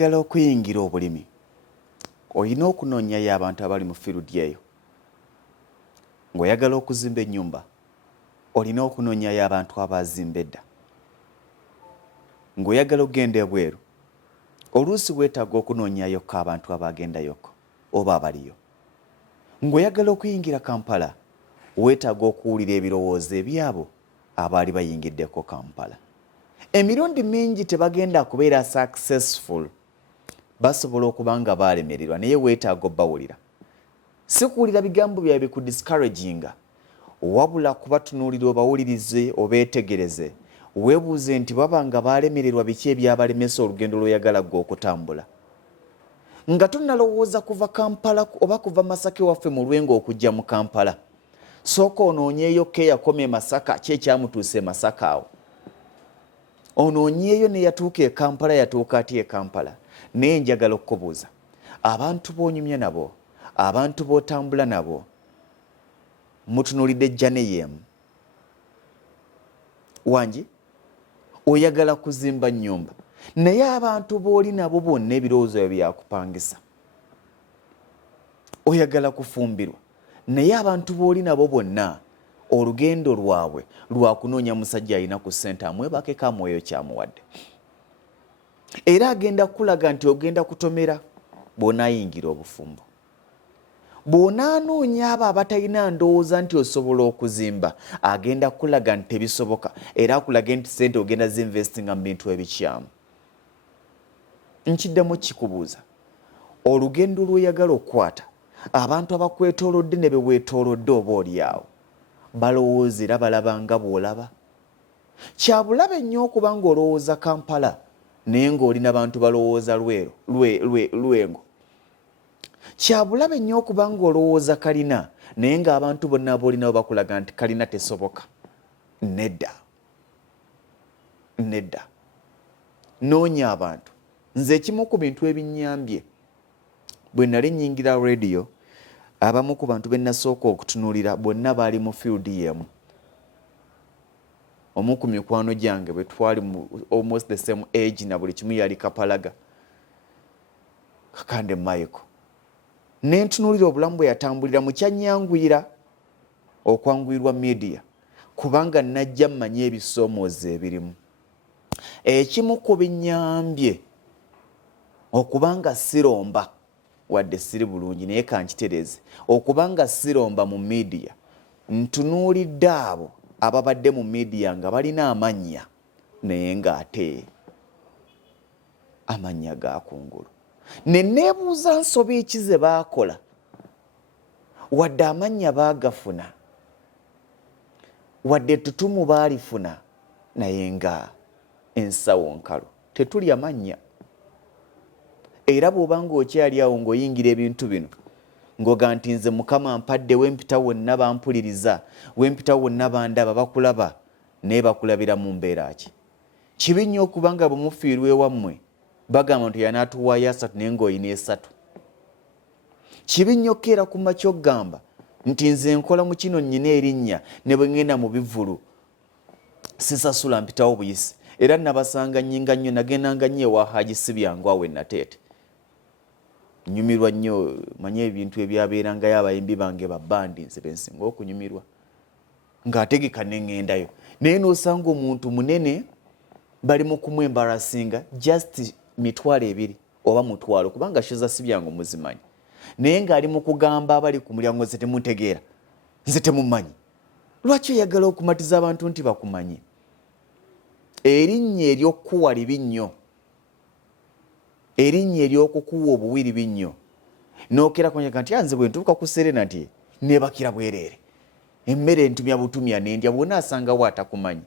ng'oyagala okuyingira obulimi olina okunoonyayo abantu abali mu field eyo. Ng'oyagala okuzimba ennyumba olina okunoonyayo abantu abazimba edda. Ng'oyagala okugenda ebweru oluusi weetaaga okunoonyayoko abantu abagendayoko oba abaliyo. Ng'oyagala okuyingira Kampala weetaaga okuwulira ebirowoozo ebyabo abaali bayingiddeko Kampala. Emirundi mingi tebagenda kubeera successful, basobola okuba nga baalemererwa naye weetaaga obbawulira. Si kuwulira bigambo byabwe ku discouraginga, wabula kubatunuulira obawulirize obeetegereze, weebuuze nti baba nga baalemererwa biki ebyabalemesa olugendo lw'oyagala gwe okutambula. Nga tonnalowooza kuva Kampala oba kuva Masaka waffe mu Lwengo okujja mu Kampala, sooka onoonyeeyo keeyakoma e Masaka ki ekyamutuusa e Masaka awo. Onoonyeeyo ne yatuuka e Kampala yatuuka ati e Kampala. Naye njagala okukubuuza, abantu b'onyumya nabo, abantu b'otambula nabo, mutunuulidde jjane yeemu. Wangi oyagala kuzimba nnyumba naye abantu b'oli nabo bonna ebirowoozo byo byakupangisa. Oyagala kufumbirwa naye abantu b'oli nabo bonna olugendo lwabwe lwakunoonya musajja alina ku ssente amwebakeko amwoyo kyamuwadde. Era agenda kulaga nti ogenda kutomera bw'onaayingira obufumbo. Bw'onaanoonya abo abatalina ndowooza nti osobola okuzimba, agenda kulaga nti tebisoboka era akulage nti ssente ogenda zinvestinga mu bintu ebikyamu. Nkiddamu kikubuuza, olugendo lw'oyagala okukwata, abantu abakwetoolodde ne beweetoolodde oba oli awo balowooza era balaba nga bw'olaba. Kyabulabe nnyo okuba ng'olowooza Kampala naye ng'olina bantu balowooza Lwengo. Kyabulabe nnyo okuba ng'olowooza Kalina naye ng'abantu bonna b'olinawo bakulaga nti Kalina tesoboka. Nedda. Nedda. Noonya abantu. Nze ekimu ku bintu ebinnyambye bwe nali nnyingira radio, abamu ku bantu be nasooka okutunuulira bonna baali mu field y'emu. Omu ku mikwano gyange bwe twali mu almost the same age na buli kimu yali Kapalaga, Kakande Michael. Ne ntunuulira obulamu bwe yatambulira mu kyannyanguira okwanguyirwa media kubanga najja mmanye ebisoomoozo ebirimu. Ekimu ku binnyambye okubanga siromba wadde siri bulungi naye kankitereeze, okubanga siromba mu media, ntunuulidde abo ababadde mu media nga balina amannya naye ng'ate amannya ga kungulu. Ne neebuuza nsobi eki ze baakola wadde amannya baagafuna wadde ettutumu baalifuna naye nga ensawo nkalu tetuli amannya. Era bw'oba ng'okyali awo ng'oyingira ebintu bino ng'oga nti nze Mukama ampadde, wempita wonna bampuliriza, wempita wonna bandaba, bakulaba naye bakulabira mu mbeera ki? Kibi nnyo okubanga bwe mufiirwa ewammwe bagamba nti yanaatuwaayo 3 naye ng'olina 3. Kibi nnyo keera ku makya okugamba nti nze nkola mu kino nnyina erinnya ne bwe ngenda mu bivvulu sisasula mpitawo buyisi. Era nabasanga nnyinga nnyo, nagendanga nnyo ewa Haji Sibyangu awe Nateete. Nyumirwa nnyo manye ebintu ebyabeerangayo abayimbi bange babbandi nze bensinga okunyumirwa ng'ategeka ne ŋŋendayo. Naye n'osanga omuntu munene bali mu kumwembarasinga just 2,000 oba 1,000 kubanga Shiza Sibyangu muzimanyi, naye ng'ali mu kugamba abali ku mulyango nze temutegeera, nze temumanyi. Lwaki oyagala okumatiza abantu nti bakumanyi? Erinnya ery'okukuwa libi nnyo, erinnya ery'okukuwa obuwi libi nnyo. N'okera kunyaga nti nze bwe ntuuka ku Serena nti neebakira bwereere, emmere entumya butumya n'endya, bw'ona asangawo atakumanyi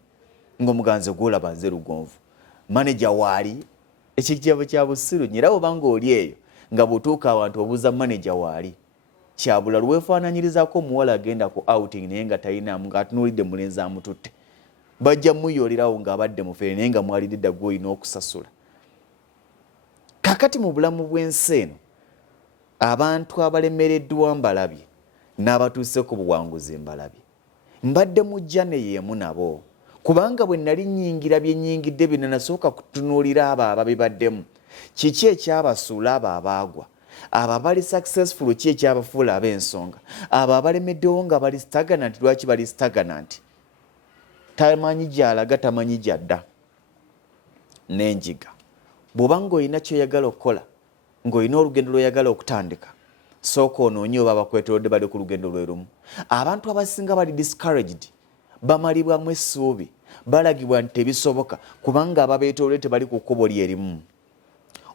ng'omuganze gw'olaba nze Lugonvu maneja waali ekijjabo kya busiru. Era bw'obanga oli eyo nga bw'otuuka abantu obuuza maneja waali, kyabula lwefaananyirizaako omuwala agenda ku outing naye nga talinamu, ng'atunuulidde mulenzi amututte, bajja muyolerawo ng'abadde mufere naye nga mwalidde gw'olina okusasula. Kakati mu bulamu bw'ensi eno abantu abalemereddwa mbalabye n'abatuuse ku buwanguzi mbalabye. Mbadde mujja ne yeemu nabo kubanga bwe nali nnyingira bye nnyingidde bino nasooka kutunuulira abo ababibaddemu kiki ekyabasuula abo abaagwa abo abali successful ki ekyabafuula ab'ensonga abo abalemeddewo nga bali stagnant lwaki bali stagnant tamanyi gy'alaga tamanyi gy'adda n'enjiga bw'oba ng'olina ky'oyagala okukola ng'olina olugendo lw'oyagala okutandika sooka onoonye oba abakwetoolodde bali ku lugendo lwe lumu abantu abasinga bali discouraged bamalibwamu essuubi balagibwa nti tebisoboka kubanga ababeetoolodde tebali ku kkubo lyerimu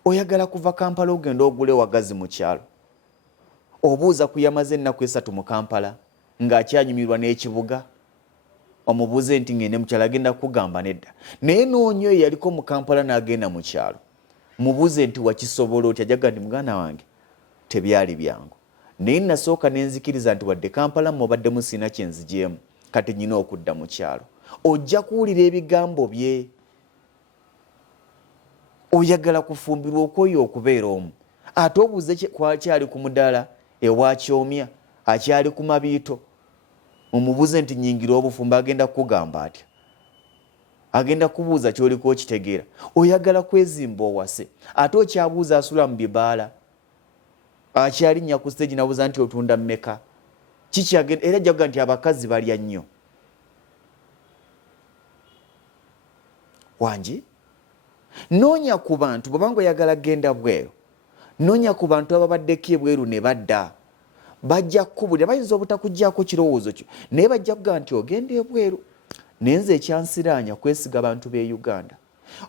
oyagala kuva Kampala ogenda ogule wagazi mu kyalo obuuza ku yamaze ennaku 3 mu Kampala ng'akyanyumirwa n'ekibuga omubuuze nti ngende mu kyalo agenda kugamba nedda naye noonyo yaliko mu Kampala n'agenda mu kyalo mubuuze nti wakisobola otya jaga nti muganda wange tebyali byangu naye nasooka nenzikiriza nti wadde Kampala mubadde musiina kyenzijeemu kati nyina okudda mu kyalo ojja kuwulira ebigambo bye oyagala kufumbirwa okwoyo okubeera omu ate obuuze kwakyali ku mudaala ewakyomya akyali ku mabiito omubuuze nti nyingira obufumbo agenda kukugamba atya agenda kubuuza kyoliko okitegeera oyagala kwezimba owase ate okyabuuza asula mu bibaala akyalinnya ku stage nabuuza nti otunda mmeka kikyagenda era jaga nti abakazi balya nnyo wangi noonya ku bantu bw'obanga oyagala genda bweru noonya ku bantu ababaddeko ebweru ne badda bajja kukubulira bayinza obutakuggyako kirowoozo kyo naye bajja kugaa nti ogenda ebweru nenze ekyansiraanya kwesiga bantu b'e Uganda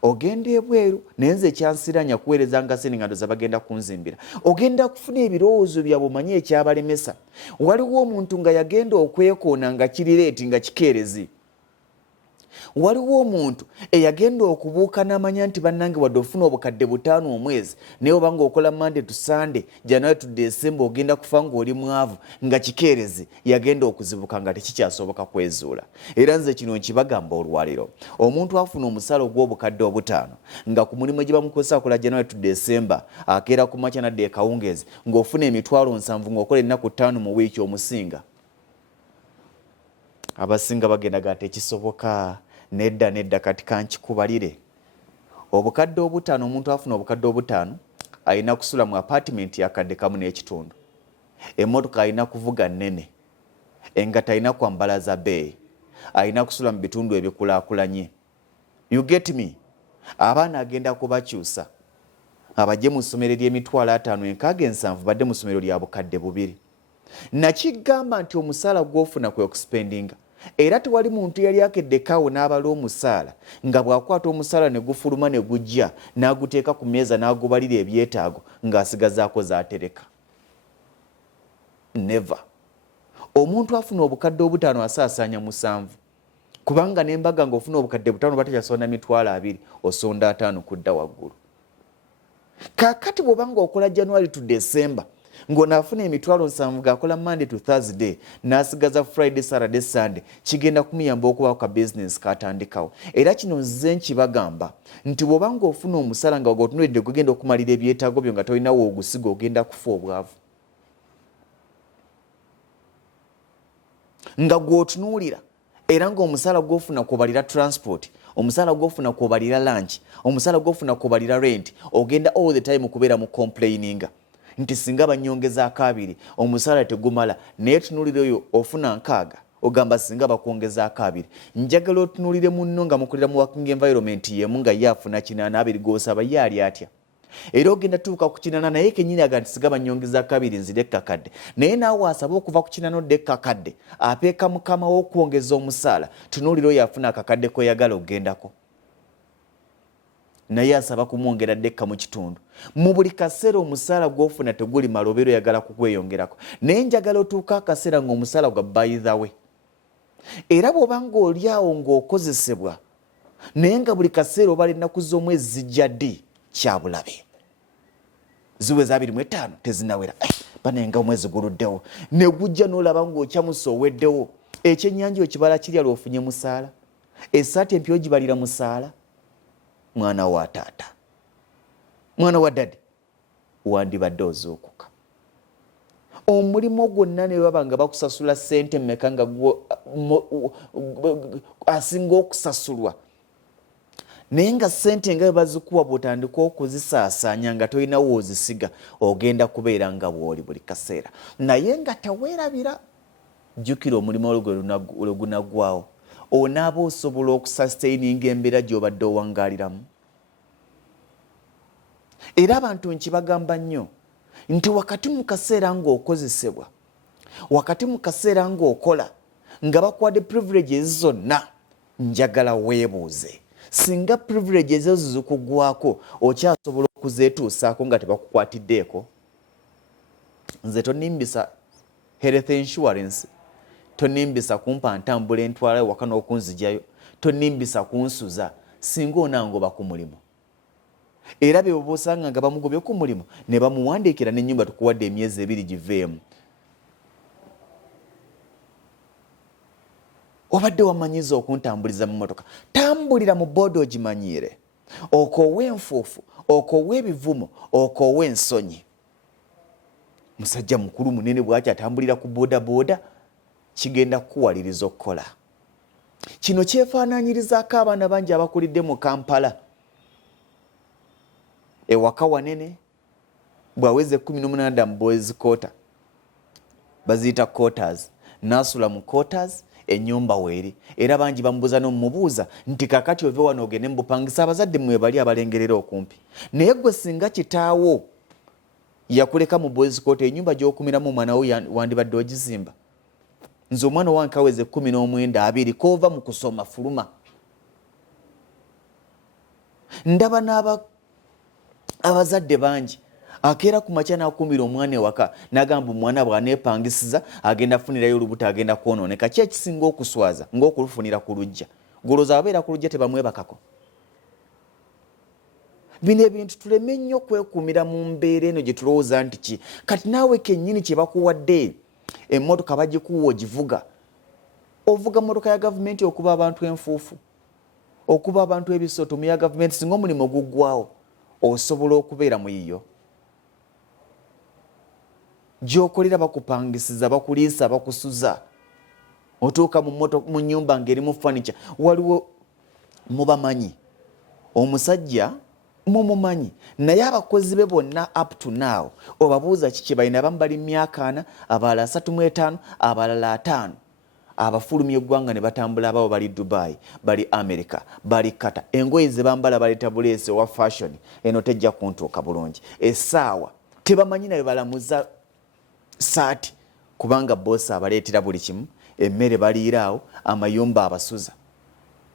ogenda ebweru nenze ekyansiraanya kuweereza nga sente nga ndoza bagenda kunzimbira ogenda kufuna ebirowoozo byabwe omanye ekyabalemesa waliwo omuntu nga yagenda okwekoona nga kirireeti nga kikeerezi waliwo omuntu eyagenda okubuuka n'amanya nti bannange wadde ofuna obukadde 5 omwezi naye obanga okola Monday to Sunday January to December ogenda kufa ng'oli mwavu nga kikeerezi yagenda okuzibuka nga tekikyasoboka kwezuula era nze kino nkibagamba olwaliro omuntu afuna omusala ogw'obukadde 5 nga ku mulimu gye bamukozesa akola January to December akeera ku makya nadde ekawungeezi ng'ofuna emitwalo 7 ng'okola ennaku 5 mu wiiki omusinga abasinga bagenda ga tekisoboka nedda kati kankikubalire obukadde 5 omuntu afuna obukadde 5 alina kusula mu apartment yakadde kamu n'ekitundu emmotoka alina kuvuga nnene engata alina kwambala za beeyi alina kusula mu bitundu ebikulaakulanye you get me abaana agenda kubakyusa abajje mu ssomero ly'emitwalo 5 enkaaga 7 badde mu ssomero lya bukadde 2 nakigamba nti omusaala gw'ofuna kwe okuspendinga era tewali muntu yali akeddekaawo n'abala omusaala nga bw'akwata omusaala ne gufuluma ne gujja n'aguteeka ku mmeeza n'agubalira ebyetaago ng'asigazaako z'atereka never omuntu afuna obukadde 5 asaasaanya 7 kubanga n'embaga ng'ofuna obukadde 5 batakyasonda mitwalo 2 osonda 5 kudda waggulu kaakati bw'obanga okola January to December ng'onaafuna emitwalo 7 g'akola Monday to Thursday n'asigaza Friday Saturday Sunday kigenda kumuyamba okubaako ka business katandikawo era kino nze nkibagamba nti bw'obanga ofuna omusala nga gwotunuulidde gugenda okumalira ebyetaago byo nga tolinawo ogusiga ogenda kufa obwavu nga gwotunuulira era ng'omusala gw'ofuna kubalira transport omusala gw'ofuna kubalira lunch omusala gw'ofuna kubalira rent ogenda all the time kubeera mu complaininga nti singa banyongezaako 2 omusala tegumala naye tunuulire oyo ofuna 6 ogamba singa bakwongezaako 2 njagala otunuulire munno nga mukolera mu working environment yemu nga ye afuna 8 gosaba ye ali atya era ogenda tuuka ku 8 naye kennyini aga nti singa banyongezaako 2 nzire ekkakadde naye naawe asaba okuva ku 8 odde ekkakadde apeeka mukama w'okwongeza omusaala tunuulire oyo afuna akakadde kweyagala okugendako naye asaba kumwongera ddekka mu kitundu mu buli kaseera omusaala gw'ofuna teguli malobero yagala kukweyongerako naye njagala otuuka akaseera ng'omusaala gwa by the way era bw'obanga oli awo ng'okozesebwa naye nga buli kaseera obala ennaku z'omwezi zijja ddi kyabulabe ziweza 25 tezinawera banenga omwezi guluddewo ne gujja n'olaba ng'okyamusa oweddewo ekyennyanja okibala kirya lw'ofunye musaala essaati empya ogibalira musaala mwana wa taata mwana wa dadi wandibadde ozuukuka omulimu gwonna ne baba nga bakusasula ssente mmeka nga asinga okusasulwa naye nga ssente nga bazikuwa bw'otandika okuzisaasaanya nga tolina woozisiga ogenda kubeera nga bw'oli buli kaseera naye nga teweerabira jjukira omulimu olwo gunaggwaawo onaaba osobola okusustaininga embeera gy'obadde owangaaliramu era abantu nkibagamba nnyo nti wakati mu kaseera ng'okozesebwa wakati mu kaseera ng'okola nga bakuwadde privileges zonna njagala weebuuze singa privileges ezo zikugwako okyasobola okuzeetuusaako nga tebakukwatiddeeko nze tonimbisa health insurance tonimbisa kumpa ntambula entwala waka n'okunzijayo tonimbisa kunsuza singa onangoba ku mulimu era bye bw'osanga nga bamugobye ku mulimu ne bamuwandiikira n'ennyumba tukuwadde emyezi 2 giveemu obadde wamanyiza okuntambuliza mu motoka tambulira mu booda ogimanyiire okoowa enfuufu okoowa ebivumo okoowa ensonyi musajja mukulu munene bw'ati atambulira ku booda kigenda kukuwaliriza okukola kino kyefaanaanyirizaako abaana bangi abakulidde mu Kampala ewaka wanene bw'aweze 18 mu boys quarter baziyita quarters n'asula mu quarters ennyumba weeri era bangi bamubuuza n'omubuuza nti kakati ove wano ogende mu bupangisa abazadde mmwe bali abalengerera okumpi naye gwe singa kitaawo yakuleka mu boys quarter ennyumba gy'okumiramu omwana wo wandibadde ogizimba nze omwana owange aweze 19 kova mu kusoma fuluma ndaba abazadde bangi akeera ku makya n'akuumira omwana ewaka n'agamba omwana bw'aneepangisiza agenda afunirayo olubuto agenda kwonooneka ki ekisinga okuswaza ng'okulufunira ku lujja golooza ababeera ku lujja tebamwebakako bino ebintu tuleme nnyo okwekuumira mu mbeera eno gye tulowooza nti ki kati naawe kennyini kye bakuwadde emmotoka bagikuwa ogivuga ovuga mmotoka ya gavumenti okuba abantu enfuufu okuba abantu ebisotomu ya gavumenti singa omulimu guggwawo osobola okubeera mu yiyo gy'okolera bakupangisiza bakuliisa bakusuza otuuka mu nnyumba ng'erimu furniture waliwo mubamanyi omusajja mumumanyi naye abakozi be bonna up to now obabuuza kiki balina abamu bali myaka 4 abalala 35 abalala 5 abafulumya eggwanga ne batambula ababo bali Dubai bali America bali Qatar engoye ze bambala baleeta buleesi owa fashion eno tejja kuntuuka bulungi essaawa tebamanyi naye balamuza saati kubanga bosi abaleetera buli kimu emmere baliiraawo amayumba abasuza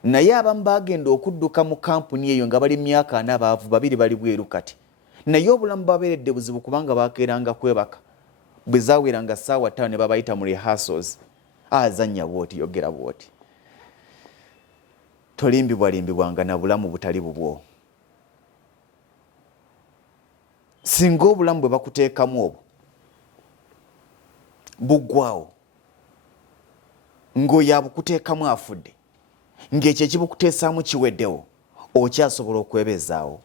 naye abamu bagenda okudduka mu kampuni eyo nga bali myaka 4 abaavu 2 bali bweru kati naye obulamu babeeredde buzibu kubanga bakeeranga kwebaka bwe zaaweranga ssaawa 5 ne babayita mu rehearsals azannya bwoti yogera bwoti tolimbibwalimbibwanga na bulamu butali bubwo singa obulamu bwe bakuteekamu obwo buggwawo ng'oyo abukuteekamu afudde ng'ekyo ekibukuteesaamu kiweddewo okyasobola okwebezaawo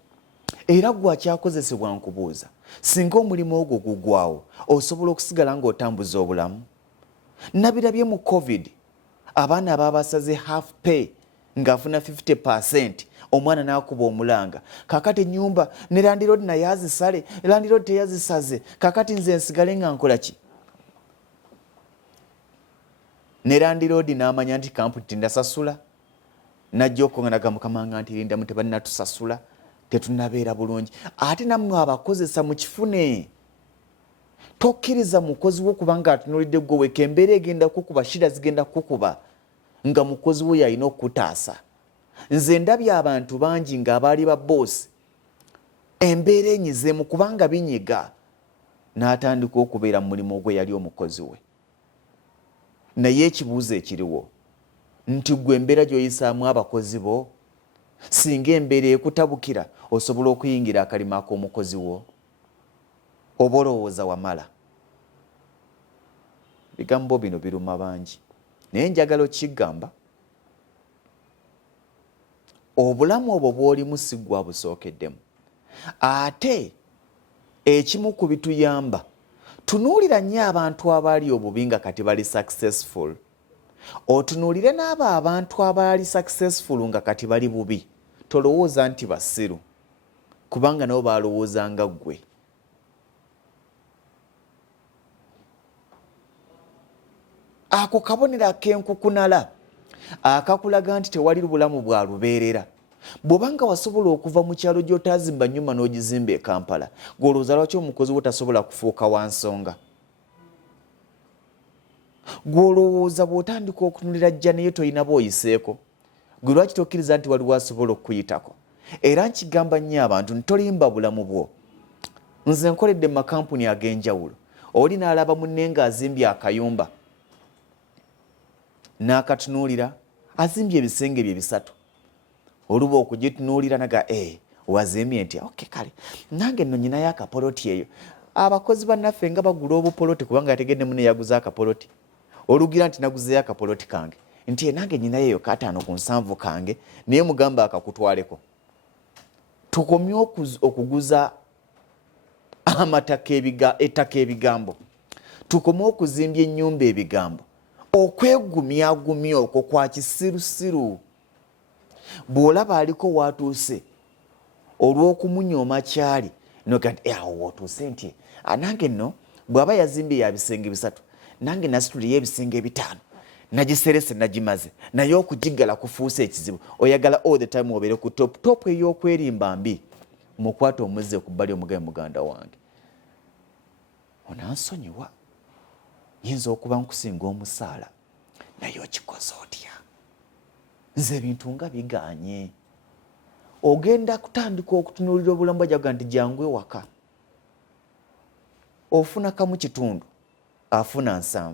era gwakyakozesebwa nkubuuza singa omulimu ogwo guggwawo osobola okusigala ng'otambuza obulamu nabirabye mu covid abaana ababasaze half pay ng'afuna 50% omwana n'akuba omulanga kakati ennyumba ne landiroodi naye azisale landiroodi teyazisaze kakati nze nsigale nga nkola ki ne landiroodi n'amanya nti kampu tindasasula najja okwonganaga mukama nga nti lindamu tebalinatusasula tetunabeera bulungi ate nammwe abakozesa mu kifune tokkiriza mukozi wo kubanga atunuulidde gwe weka embeera egenda kukuba shida zigenda kukuba nga mukozi we yalina okutaasa nze ndabye abantu bangi ng'abaali ba boosi embeera enyizeemu kubanga binyiga n'atandika okubeera mu mulimu gwe yali omukozi we naye ekibuuzo ekiriwo nti gwe embeera gy'oyisaamu abakozi bo singa embeera ekutabukira osobola okuyingira akalima ak'omukozi wo oba olowooza wamala bigambo bino biruma bangi naye njagala okigamba obulamu obwo bw'olimu si gwa busookeddemu ate ekimu ku bituyamba tunuulira nnyo abantu abaali obubi nga kati bali successful otunuulire n'abo abantu abaali successful nga kati bali bubi tolowooza nti basiru kubanga nabo balowooza nga ggwe. Ako kabonero ak'enkukunala akakulaga nti tewali bulamu bwa lubeerera. Bw'obanga wasobola okuva mu kyalo gy'otaazimba nnyumba n'ogizimba e Kampala, gw'olowooza lwaki omukozi we tasobola kufuuka wa nsonga? Gw'olowooza bw'otandika okutunulira jja naye tolina bw'oyiseeko, gwe lwaki tokkiriza nti waliwo asobola okukuyitako? Era nkigamba nnyo abantu ntolimba bulamu bwo. Nze nkoledde mu makampuni ag'enjawulo, oli n'alaba munne ng'azimbye akayumba n'akatunuulira, azimbye ebisenge bye 3. Oluba okugitunuulira naga wazimbye nti okay kale nange nno nyinayo akapoloti eyo. Abakozi bannaffe nga bagula obupoloti kubanga yategedde munne yaguza akapoloti. Olugira nti naguzeeyo akapoloti kange nti nange nyinayo eyo kataano ku 7 kange naye mugamba akakutwaleko. Tukomye okuguza ettaka ebigambo. Tukome okuzimbya ennyumba ebigambo. Okwegumyagumya okwo kwa kisirusiru. Bw'olaba aliko watuuse olw'okumunyooma kyali noga nti awo wootuuse nti nange nno bw'aba yazimbye ya bisenge 3 nange nasituliyo ebisenge 5 nagiserese nagimaze naye okugigala kufuuse ekizibu. Oyagala all the time obeere ku top ey'okwerimba mbi. Mukwata omuzze ku bbali omugabe muganda wange, onansonyiwa. Yinza okuba nkusinga omusaala naye okikoze otya? Nze ebintu nga biganye. Ogenda kutandika okutunuulira obulamu bwajaga nti jangu ewaka. Ofuna kamu kitundu afuna 7,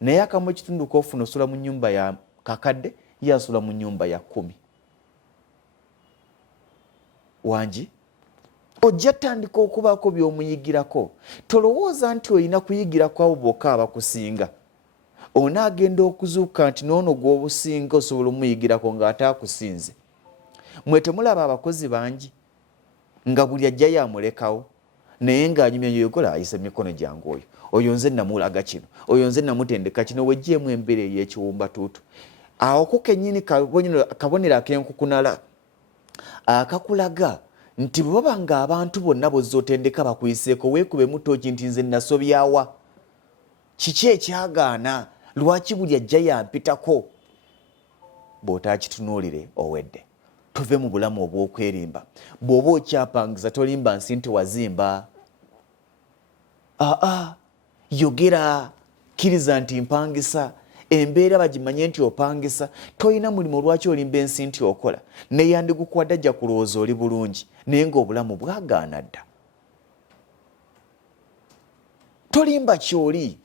naye akamu ekitundu kofuna osula mu nnyumba ya kakadde ye asula mu nnyumba ya 10. Wangi ojja tandika okubaako by'omuyigirako. Tolowooza nti olina kuyigirako abo bokka abakusinga. Onaagenda okuzuuka nti n'ono gw'obusinga osobola omuyigirako ng'ataakusinze. Mwe temulaba abakozi bangi nga buli ajja yamulekawo naye ng'anyumya yogola ayise mikono gyange oyo nze namulaga kino, oyo nze namutendeka kino, wejjeemu embeera ey'ekiwumbatuutu. Awo ko kennyini kabonero ak'enkukunala akakulaga nti bw'oba ng'abantu bonna bozza otendeka bakuyiseeko, weekubemu ttooki nti nze nasobyawa. Kiki ekyagaana? Lwaki buli ajja yampitako? Bw'otaakitunuulire owedde. Tuve mu bulamu obw'okwerimba. Bw'oba okyapangiza tolimba nsi nti wazimba. Yogera, kkiriza nti mpangisa. Embeera bagimanye nti opangisa. Tolina mulimu lwaki olimba ensi nti okola. Neyandigukuwadde ajja kulowooza oli bulungi naye ng'obulamu bwagaana dda. Tolimba kyoli.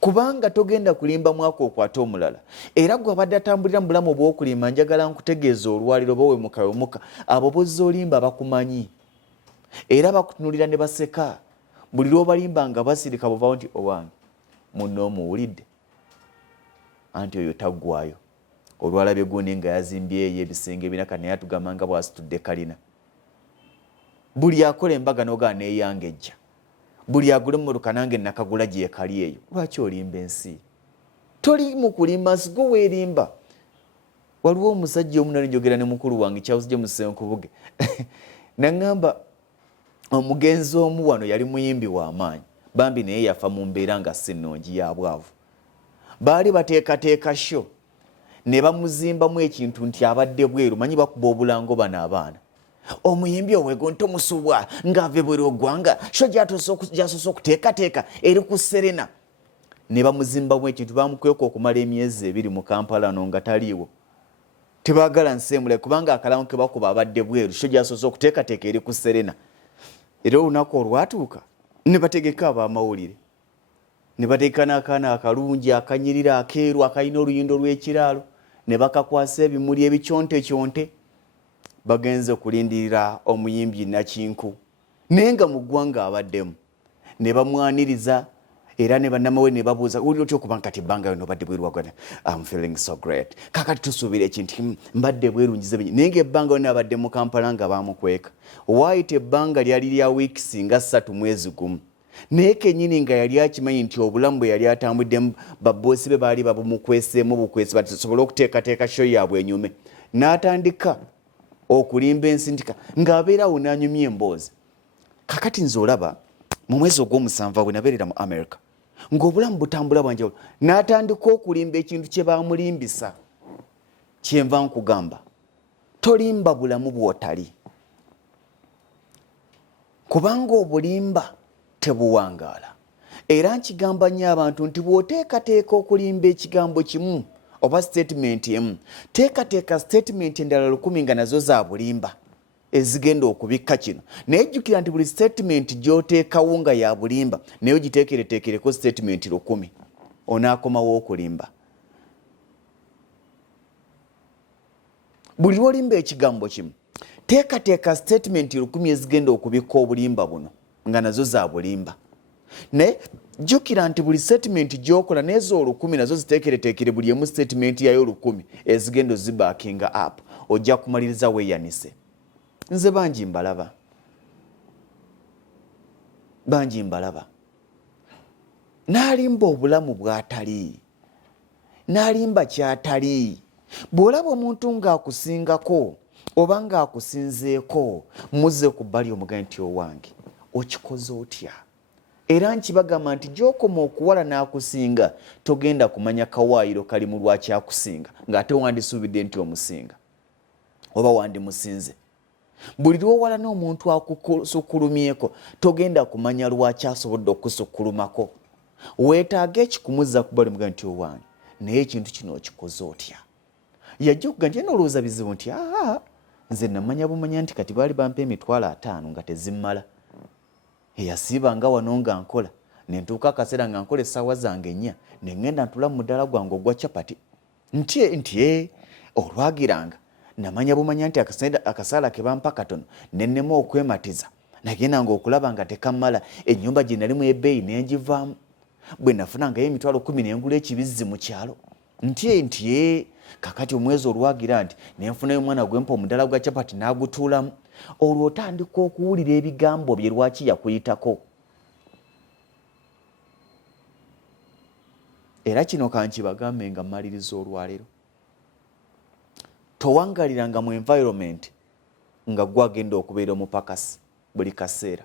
Kubanga togenda kulimba mwaka okwata omulala. Era gwe abadde atambulira mu bulamu obw'okulimba njagala nkutegeeza olwaliro bowemuka abo bozza olimba bakumanyi. Era bakutunulira ne baseka. Buli lw'obalimba nga basirika buvaawo nti owange munno omuwulidde anti oyo taggwaayo. Olwalabye gundi nga yazimbyeyo ebisenge binaka naye atugamba nga bw'asitudde kalina. Buli akola embaga n'ogaa neeyangejja. Buli agula emmotoka nange nakagula gye kali eyo. Lwaki olimba ensi? Toli mu kulimba nsi, gwe weerimba. Waliwo omusajja omu nali njogera ne mukulu wange Charles James Senkubuge naŋŋamba omugenzi omu wano yali muyimbi w'amaanyi bambi naye yafa mu mbeera nga si nnungi ya bwavu. Baali bateekateeka sho ne bamuzimbamu ekintu nti abadde bweru, manyi bakuba obulango bano abaana. Omuyimbi owego ntomusubwa ng'ave bweru ogwanga sho gy'asoose okuteekateeka eri ku Serena. Ne bamuzimbamu ekintu bamukweka okumala emyezi 2 mu Kampala no nga taliiwo. Tebaagala nsemule kubanga akalamu ke bakuba abadde bweru sho gy'asoose okuteekateeka eri ku Serena. Era olunaku olwatuuka ne bategeka ab'amawulire ne bateeka n'akaana akalungi akanyirira akeeru akalina oluyindo lw'ekiraalo ne bakakwasa ebimuli ebikyontekyonte. Bagenze okulindirira omuyimbi Nakinku naye nga mu ggwanga abaddemu. Ne bamwaniriza era ne bannamawe ne babuuza uli otya okuba kati ebbanga lyo nobadde bweru wagana. I'm feeling so great. Kakati tusuubira ekintu mbadde bweru njize bingi naye ng'ebbanga lyo abadde mu Kampala nga baamukweka. Waayita ebbanga lyali lya wiiki singa 3 mwezi gumu naye kennyini nga yali akimanyi nti obulamu bwe yali atambuddemu babboosi be baali babumukweseemu bukwesi basobole okuteekateeka show yaabwe enyume, n'atandika okulimba ensindika ng'abeerawo n'anyumya emboozi. Kakati nze olaba mu mwezi ogw'omusanvu bwe nabeerera mu America ng'obulamu butambula bwanjawulo, n'atandika okulimba ekintu kye baamulimbisa. Kyenva nkugamba, tolimba bulamu bw'otali, kubanga obulimba tebuwangaala. Era nkigamba nnyo abantu nti bw'oteekateeka okulimba ekigambo kimu oba statement emu, teekateeka statement endala 100 nga nazo za bulimba ezigenda okubikka kino. Naye jjukira nti buli statement gy'oteekawo nga ya bulimba naye ogiteekereteekereko statement 10, onaakomawo okulimba. Buli lw'olimba ekigambo kimu, teekateeka statement 10 ezigenda okubikka obulimba buno nga nazo za bulimba. Naye jjukira nti buli statement gy'okola n'ezo 10 nazo ziteekereteekere buli emu statement yayo 10 ezigenda zibackinga up, ojja kumaliriza weeyanise. Nze bangi mbalaba n'alimba obulamu bw'atali, n'alimba ky'atali. Bw'olaba omuntu ng'akusingako oba ng'akusinzeeko, muzze ku bbali omugane nti owange okikoze otya? Era nkibagamba nti gy'okoma okuwala n'akusinga togenda kumanya kawaayiro kali mu lwaki akusinga ng'ate wandisuubidde nti omusinga oba wandimusinze. Buli lw'owala n'omuntu akusukkulumyeko togenda kumanya lwaki asobodde okusukkulumako. Weetaaga ekikumuzza ku bbali omugane nti owange naye ekintu kino okikoze otya? Yajja okugamba n'olowooza bizibu nti nze namanya bumanya nti kati baali bampa $50 nga tezimmala. Eyasiibanga wano nga nkola ne ntuuka akaseera nga nkola essaawa zange 4 ne ngenda ntula mu mudaala gwange ogwa capati nti olwagiranga namanya bumanya nti akasaala ke bampa katono ne nnema okwematiza nagendanga okulaba nga tekammala. Ennyumba gye nalimu ebbeeyi n'engivaamu. Bwe nafunangayo $10,000 ne ngula ekibizzi mu kyalo nti kakati omwezi olwagira nti nenfunayo omwana gwempa omudaala gwa capati n'agutuulamu. Olwo otandika okuwulira ebigambo bye lwaki yakuyitako. Era kino kankibagambe nga mmaliriza olwaleero, towangaliranga mu environment nga gwagenda okubeera omupakasi buli kaseera,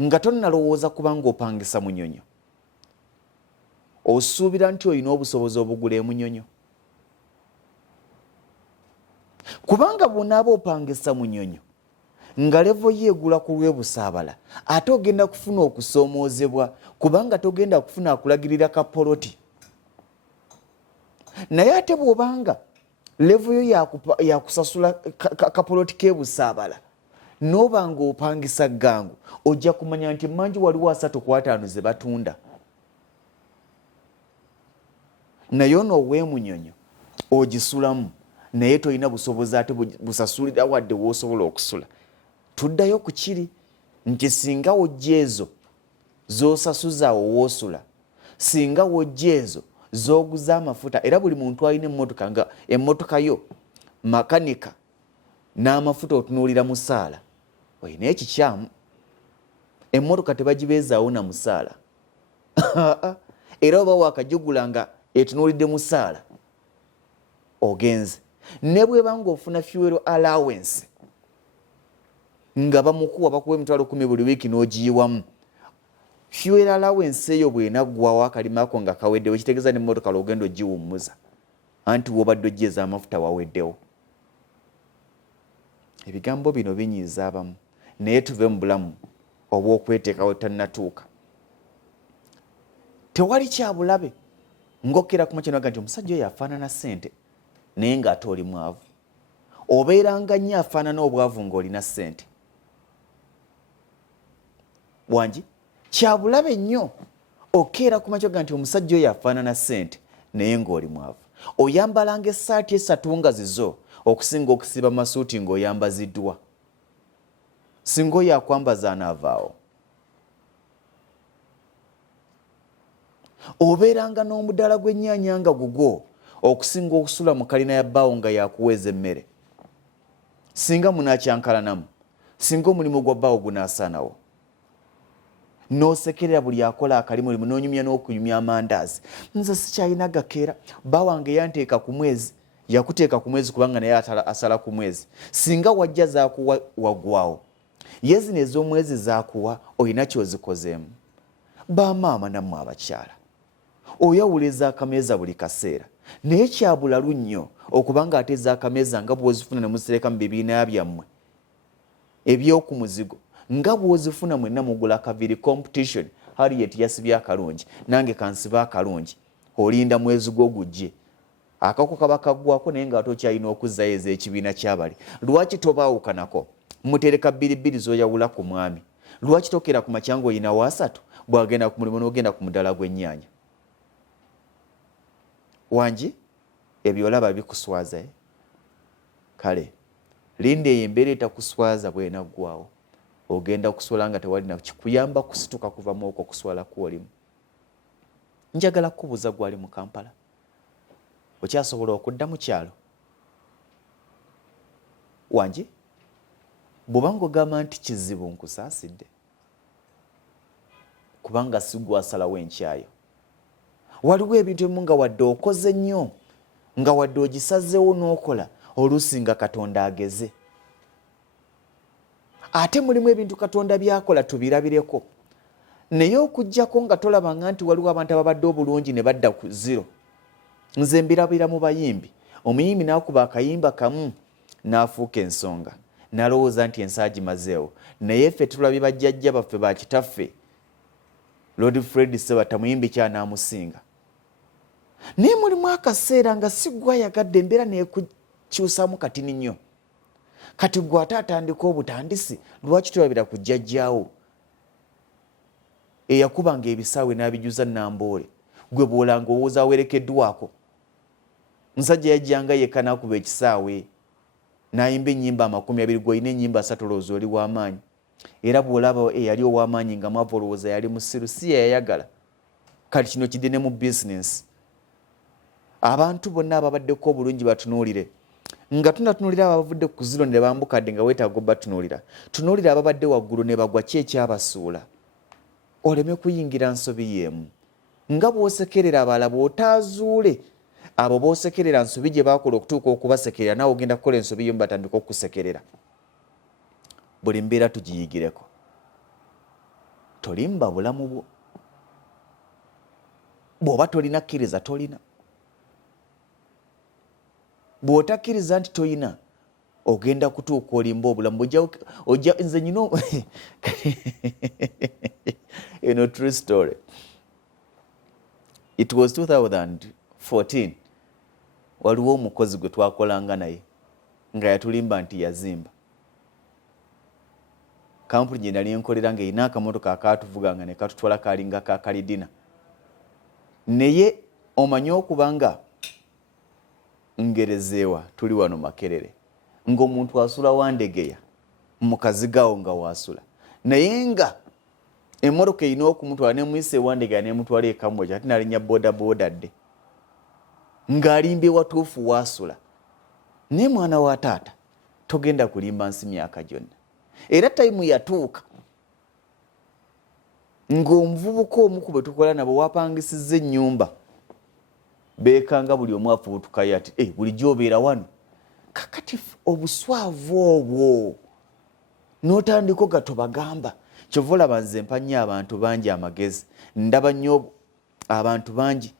nga tonnalowooza kubanga opangisa munyonyo osuubira nti olina obusobozi obugula emunyonyo. Kubanga bw'onaaba opangisa munyonyo nga levo yeegula ku lw'ebusaabala, ate ogenda kufuna okusoomoozebwa kubanga togenda kufuna akulagirira kapoloti. Naye ate bw'obanga levo yo yakusasula kapoloti k'ebusaabala n'oba ng'opangisa ggangu, ojja kumanya nti manji waliwo 3 ku 5 ze batunda. Naye on'ow'emunyonyo ogisulamu naye tolina busobozi ate busasulira wadde w'osobola okusula. Tuddayo ku kiri nti singa wojja ezo z'osasuza awo w'osula, singa wojja ezo z'oguza amafuta, era buli muntu alina emmotoka nga emmotoka yo makanika n'amafuta otunuulira musaala, olina ekikyamu. Emmotoka tebagibeezaawo na musaala era oba wakagigula nga etunuulidde musaala ogenze. Ne bweba ng'ofuna fuel allowance nga bamukuwa bakuwa $10,000 buli wiiki n'ogiyiwamu, fuel allowance eyo bw'enaggwawo akalima ako nga kaweddewo, kitegeeza n'emmotoka lw'ogenda ogiwummuza anti w'obadde ogyeza amafuta waweddewo. Ebigambo bino binyiiza abamu, naye tuve mu bulamu obw'okweteekawo tannatuuka. Tewali kyabulabe ng'okkera ku makya nti omusajja oyo afaanana ssente naye ng'ate oli mwavu. Obeeranga nnyo afaanana obwavu ng'olina ssente. Wangi kyabulabe nnyo okkeera ku makya nti omusajja oyo afaanana ssente naye ng'oli mwavu. Oyambalanga essaati 3 nga zizo okusinga okusiba masuuti ng'oyambaziddwa. Singa oyo akwambaza anaavaawo. Obeeranga n'omudaala gw'ennyaanya nga gugwo okusinga okusula mu kalina ya bbaawo nga yakuweeza emmere. Singa munaakyankalanamu, singa omulimu gwa bbaawo gunaasaanawo, n'osekerera buli akola akalimu n'onyumya n'okunyumya amandaazi. Nze sikyalina gakeera bawange yanteeka ku mwezi yakuteeka ku mwezi kubanga naye asala ku mwezi. Singa wajja zaakuwa waggwawo ye zino ez'omwezi zaakuwa olina kyozikozeemu. Bamaama nammwe abakyala oyawula ez'akameeza buli kaseera naye kyabulalu nnyo okubanga ate ez'akameeza nga bw'ozifuna ne musereka mu bibiina byammwe eby'oku muzigo nga bw'ozifuna mwenna mugula kaviri competition. Harriet yasibye akalungi nange kansiba akalungi olinda mwezi gwo gujje akako kaba kaggwako naye nga tokyalina okuzzayo ez'ekibiina ky'abali. Lwaki tobaawukanako mutereka bbiribbiri z'oyawula ku mwami? Lwaki tokera ku makyango oyina waasatu bw'agenda ku mulimu n'ogenda ku muddala gw'ennyaanya? Wangi ebyo olaba bikuswaza kale linda eyo embeera etakuswaza bw'enaggwawo ogenda kuswala nga tewalina kikuyamba kusituka kuvamu okwo kuswala kw'olimu. Njagala kubuuza gwali mu Kampala okyasobola okudda mu kyalo? Wangi bw'obanga ogamba nti kizibu nkusaasidde kubanga si gwasalawo enkyayo. Waliwo ebintu ebimu nga wadde okoze nnyo nga wadde ogisazeewo n'okola oluusi nga Katonda ageze. Ate mulimu ebintu Katonda byakola tubirabireko naye okuggyako nga tolabanga nti waliwo abantu ababadde obulungi ne badda ku zero. Nze mbirabira mu bayimbi, omuyimbi n'akuba akayimba kamu n'afuuka ensonga n'alowooza nti ensaagi mazeewo. Naye ffe tulabye bajjajja baffe ba kitaffe Lord Fred Sebata muyimbi kyanamusinga. Naye mulimu akaseera nga si gwayagadde embeera neekukyusamu katini nnyo. Kati gwe ate atandika obutandisi lwaki tulabira ku jjajjaawo eyakubanga ebisaawe n'abijuza Namboole gwe bw'olanga owooza awerekeddwako. Musajja yajjanga yekka n'akuba ekisaawe n'ayimba ennyimba 20 gw'olina ennyimba 3 olowooza oli w'amaanyi. Era bw'olaba eyali ow'amaanyi nga mwavu olowooza yali musiru si yayagala. Kati kino kidde ne mu bizinensi. Abantu bonna ababaddeko obulungi batunuulire nga tunatunuulira abavudde ku ziro ne bambukadde nga weetaaga batunuulira. Tunuulira ababadde waggulu ne bagwa ki ekyabasuula oleme kuyingira nsobi y'emu. Nga bw'osekerera abalala bw'otaazuule abo b'osekerera nsobi gye baakola okutuuka okubasekerera naawe ogenda kukola ensobi y'emu batandika okukusekerera. Buli mbeera tugiyigireko. Tolimba bulamu bwo. Bw'oba tolina kkiriza tolina. Bw'otakkiriza nti toyina ogenda kutuuka olimba obulamu ojja nze nyino eno true story. It was 2014 waliwo omukozi gwe twakolanga naye nga yatulimba nti yazimba. Kampuni gye nali nkolera nga erina akamotoka akaatuvuganga ne katutwala kalinga ka kalidina. Naye omanyi okubanga Ngerezeewa tuli wano Makerere ng'omuntu asula wandegeya mu kazigawo nga wasula naye nga emmotoka erina okumutwala nemuyisa ewandegeya nemutwala ekamwe ate nalinnya boda dde ng'alimba ewatuufu wasula. Naye mwana wa taata togenda kulimba nsi myaka gyonna. Era tayimu yatuuka ng'omuvubuka omu ku be tukola nabo wapangisizza ennyumba beekanga buli omu afubutukayo ati bulijjo obeera wano. Kakati obuswavu obwo n'otandika gatobagamba. Kyova olaba nze mpa nnyo abantu bangi amagezi. Ndaba nnyo abantu bangi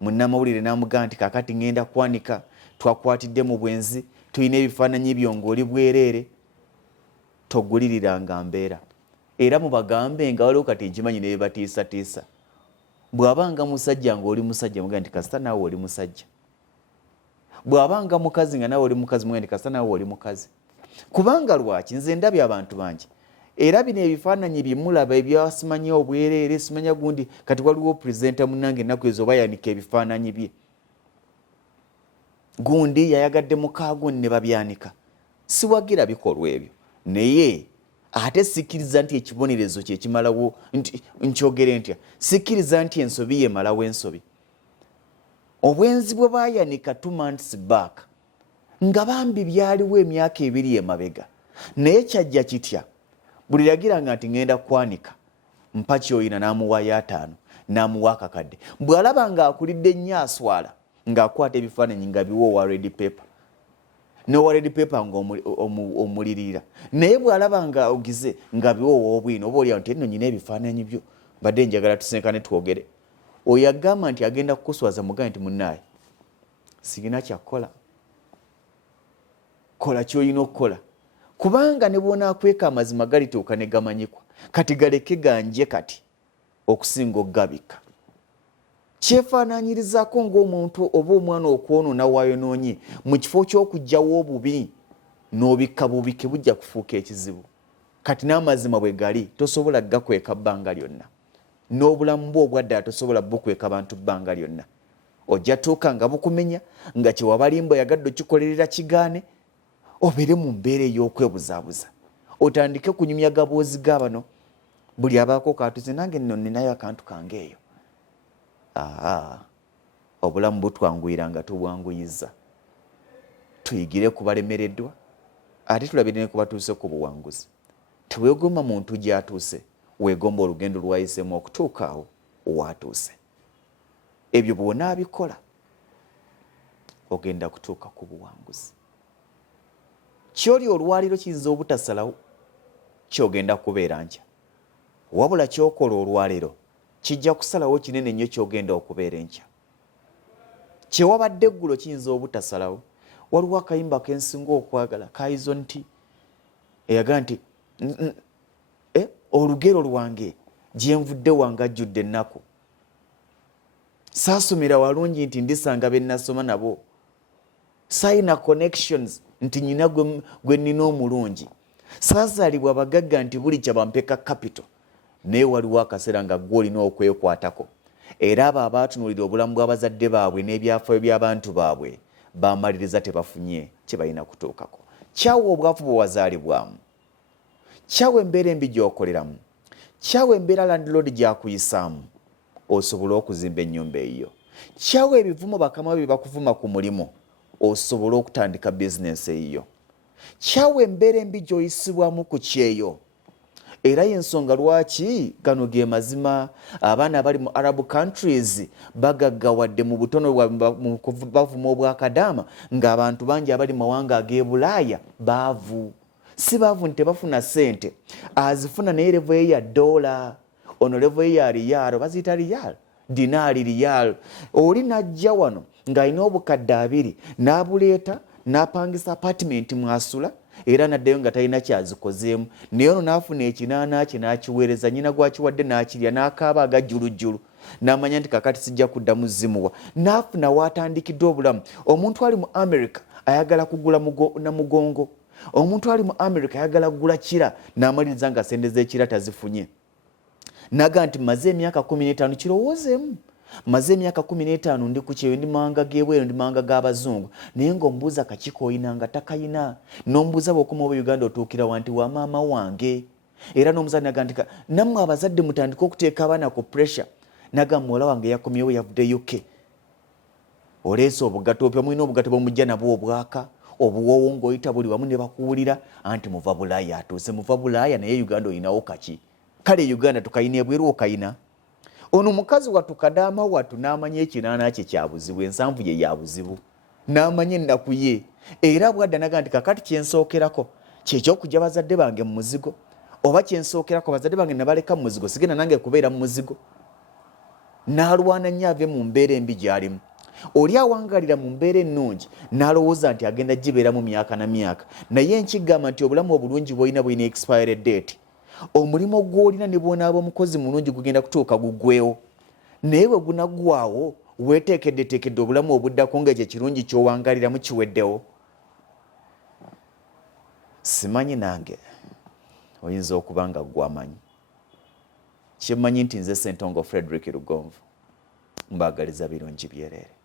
munnamawulire n'amugamba nti kakati ngenda kwanika twakwatidde mu bwenzi tulina ebifaananyi byo ng'oli bwereere toguliriranga mbeera. Era mubagambe nga waliwo kati nkimanyi ne bebatiisatiisa. Bw'abanga musajja ng'oli musajja mugamba nti kasita naawe oli musajja. Bw'abanga mukazi nga naawe oli mukazi mugamba nti kasita naawe oli mukazi. Kubanga lwaki nze ndabye abantu bangi. Era bino ebifaananyi bye mulaba ebyasimanyi obwereere simanya gundi kati waliwo purezenta munnange ennaku ezo bayanika ebifaananyi bye. Gundi yayagadde mukaago ne babyanika. Siwagira bikolwa ebyo. Naye ate sikkiriza nti ekibonerezo kye kimalawo nkyogere ntya. Sikkiriza nti ensobi yemalawo ensobi. Obwenzi bwe baayanika 2 months back nga bambi byaliwo emyaka 2 emabega. Naye kyajja kitya buli yagiranga nti ngenda kwanika mpa kyoyina n'amuwaayo 5 n'amuwa akakadde bw'alaba ng'akulidde nnyo aswala ng'akwata ebifaananyi nga biwoowa red paper n'owa red paper ng'omulirira naye bw'alaba nga ogize nga biwoowa obwino oba olyawo nti nno nyina ebifaananyi byo badde njagala tusenkane twogere oyo agamba nti agenda kukuswaza mugaye nti munnaaye sirina kyakukola kola ky'olina okukola kubanga ne bw'onaakweka amazima galituuka ne gamanyikwa kati galeke ganje kati okusinga okugabika kyefaanaanyirizaako ng'omuntu oba omwana okwonoona waayonoonye mu kifo ky'okuggyawo obubi n'obikka bubike bujja kufuuka ekizibu kati n'amazima bwe gali tosobola gakweka bbanga lyonna n'obulamu bwo obwaddala tosobola bukweka bantu bbanga lyonna ojja tuuka nga bukumenya nga kyewabalimba yagadde okikolerera kigaane obeere mu mbeera ey'okwebuzaabuza otandike kunyumya gaboozi gabano buli abaako kaatuze nange nno ninayo akantu kange eyo obulamu butwanguyira nga tubwanguyiza tuyigire ku balemereddwa ate tulabire ne kubatuuse ku buwanguzi teweegomba muntu gy'atuuse weegomba olugendo lwayisemu okutuuka awo waatuuse ebyo bw'onaabikola ogenda kutuuka ku buwanguzi kyoli olwaliro kiyinza obutasalawo kyogenda kubeera nkya wabula kyokola olwaliro kijja kusalawo kinene nnyo kyogenda okubeera enkya kyewabadde eggulo kiyinza obutasalawo waliwo akayimba kensinga okwagala kayizo nti eyagaa nti olugero lwange gyenvudde wange ajjudde ennaku saasomera walungi nti ndisanga be nasoma nabo saayina connections nti nyina gwe nnina omulungi saazaalibwa abagagga nti buli kyabampeka capital naye waliwo akaseera nga gwe olina okwekwatako era abo abaatunuulira obulamu bw'abazadde baabwe n'ebyafaayo by'abantu baabwe bamaliriza tebafunye kye balina kutuukako kyawa obwavu bwe wazaalibwamu kyawa embeera embi gy'okoleramu kyawa embeera landlord gy'akuyisaamu osobole okuzimba ennyumba eyo kyawa ebivumo bakama bye bakuvuma ku mulimu osobole okutandika bizinesi eyo kyawa embeera embi gy'oyisibwamu ku kyeyo era y'ensonga lwaki gano ge mazima abaana abali mu Arab countries bagaggawadde mu butono bavuma obwa Kadaama ng'abantu bangi abali mu mawanga ag'e Bulaaya baavu si baavu nti tebafuna ssente azifuna naye levo ye ya dola ono levo ye ya riyalo baziyita riyalo dinaali riyalo oli najja wano ng'alina obukadde 2 n'abuleeta n'apangisa apartment mwasula era naddayo nga talina kyazikozeemu naye ono n'afuna ekinaana kye n'akiweereza nnyina gwakiwadde n'akirya n'akaaba agajjulujjulu n'amanya nti kakati sijja kuddamu zimuwa n'afuna waatandikidde obulamu omuntu ali mu America ayagala kugula na mugongo omuntu ali mu America ayagala kugula kira n'amaliriza nga sente z'ekira tazifunye naga nti maze emyaka 15 kirowoozeemu maze emyaka 15 ndi ku kyeyo ndi mawanga g'ebweru ndi mawanga g'abazungu naye ng'ombuuza kakiiko oyina nga takayina n'ombuuza bw'okoma oba Uganda otuukira wanti wa maama wange era n'omuzazi naga nti nammwe abazadde mutandika okuteeka abaana ku pressure naga muwala wange yakomyewo yavudde UK oleese obugato opya mulina obugato bwemujja nabwo obwaka obuwoowo ng'oyita buli wamu ne bakuwulira anti Muva Bulaaya atuuse Muva Bulaaya naye Uganda oyinawo kaki kale Uganda tukayina ebweru okayina ono mukazi watu Kadaama watu n'amanya ekinaana kye kyabuzibu ensanvu ye yabuzibu n'amanya ennaku ye era bwadda naga nti kakati kyensookerako kyekyokuggya bazadde bange mu muzigo oba kyensookerako bazadde bange nabaleka mu muzigo sigenda nange kubeera mu muzigo n'alwana nnyo ave mu mbeera embi gy'alimu oli awangalira mu mbeera ennungi n'alowooza nti agenda gibeeramu myaka na myaka naye nkigamba nti obulamu obulungi bw'olina bulina expiry date omulimu gw'olina ne bw'onaaba omukozi mulungi gugenda kutuuka guggwewo naye bwe gunaggwaawo weeteekeddeteekedde obulamu obuddako ng'ekyo kirungi ky'owangaliramu kiweddewo simanyi nange oyinza okuba nga gw'amanyi kyemmanyi nti nze Ssentongo Frederick Lugonvu mbaagaliza birungi byereere